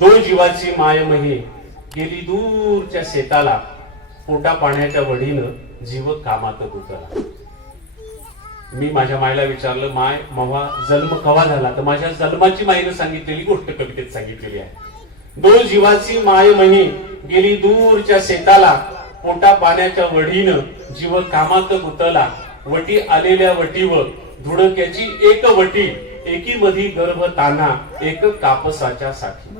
दोन जीवाची मायमही गेली दूरच्या शेताला. पोटा पाण्याच्या वडीनं जीव कामात उतरला मी माझ्या मायला विचारलं माय मवा जन्म कवा झाला? तर माझ्या जन्माची माईनं सांगितलेली गोष्ट कवितेत सांगितलेली आहे. दोन जीवाची मायमही गेली दूरच्या शेताला. पोटा पाण्याच्या वडीनं जीव कामात गुतला. वटी आलेल्या वटीवर धुडक्याची एक वटी एकी मधी गर्भ ताना एक कापसाच्या साठी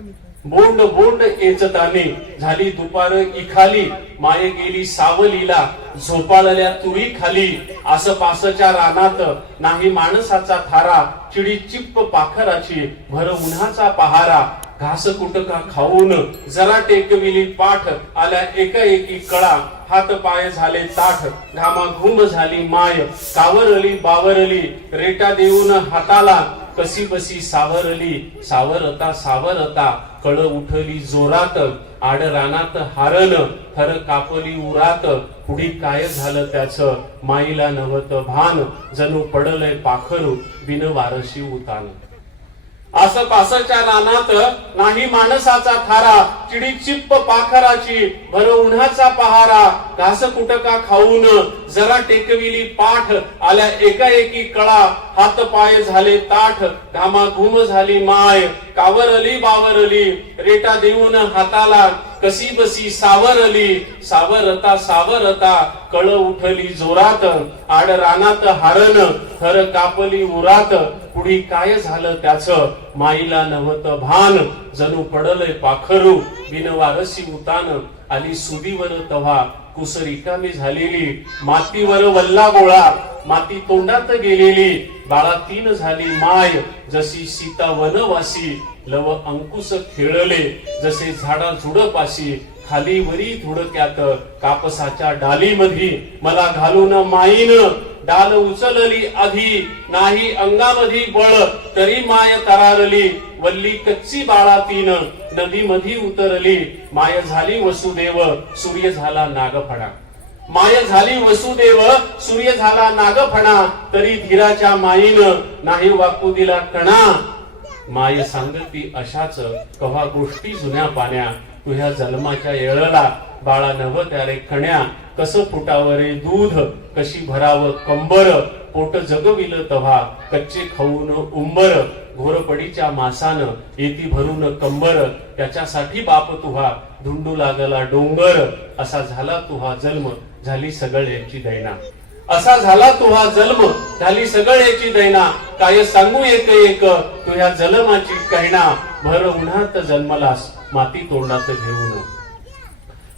बोंड बोंड एचताने. झाली दुपार इखाली. माये गेली सावलीला. झोपाळल्या तुरी खाली. असं पासच्या रानात. नाही माणसाचा थारा. चिडी चिप्प पाखराची. भर उन्हाचा पहारा. घास कुटका खाऊन. जरा टेकविली पाठ. आल्या एक एकी कळा. हात पाय झाले ताठ. घामा घुम झाली माय. कावरली बावरली. रेटा देऊन हाताला. कशी बसी सावरली सावरता सावरता कळ उठली जोरात आड रानात हारन थर कापली उरात पुढी काय झालं त्याच? माईला नवत भान जणू पडलंय पाखरू बिन वारशी उतान. असं पासाच्या रानात नाही माणसाचा थारा चिडी चिप्प पाखराची भर उन्हाचा पहारा घास कुटका खाऊन जरा टेकविली पाठ आल्या एकाएकी कळा हात पाय झाले ताठ घामा घुम झाली माय कावरली बावरली रेटा देऊन हाताला कसी बसी सावरली सावरता सावरता कळ उठली जोरात आड रानात हारन खर कापली उरात. पुढी काय झालं त्याच? माईला नवत भान. जणू पडलय पाखरू बिनवारसी उतान. आली सुदीवर तव्हा कुस रिकामी झालेली. मातीवर वल्ला गोळा माती तोंडात गेलेली. बाळा तीन झाली माय जशी सीता वनवासी. लव अंकुश खेळले जसे झाडा झुडपाशी. खाली वरी थोडक्यात कापसाच्या डालीमधी मला घालून माईन. डाल उचलली आधी नाही अंगामधी बळ तरी माय तरारली वल्ली कच्ची बाळा तीन नदी मधी उतरली. माय झाली वसुदेव सूर्य झाला नागफणा. माय झाली वसुदेव सूर्य झाला नागफणा. तरी धीराच्या माईन नाही वाकू दिला कणा. माय सांगती अशाच कव्हा गोष्टी जुन्या पाण्या तुझ्या जन्माच्या येळला बाळा नव त्यारे कण्या कसं फुटावरे दूध कशी भरावं कंबर पोट जगविल तव्हा कच्चे खाऊन उंबर घोरपडीच्या मासानं येती भरून कंबर त्याच्यासाठी बाप तुहा धुंडू लागला डोंगर असा झाला तुहा जन्म झाली सगळ्यांची दैना. असा झाला तुहा जन्म झाली सगळ्याची दैना. काय सांगू एक एक? तो ह्या जलमाची कैना. भर उन्हात जन्मलास माती तोंडात घेऊन.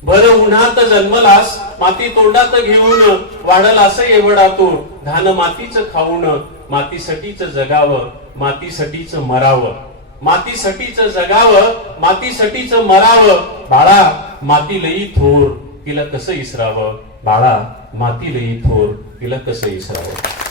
भर उन्हात जन्मलास माती तोंडात घेऊन. वाढल असं एवढा तू धान मातीच खाऊन. मातीसाठीच जगावं मातीसाठीच मरावं. मातीसाठीच जगावं मातीसाठीच मरावं. बाळा माती लई थोर. तिला कसं इसरावं? बाळा माती लई थोर. तिला कसं इसरावं?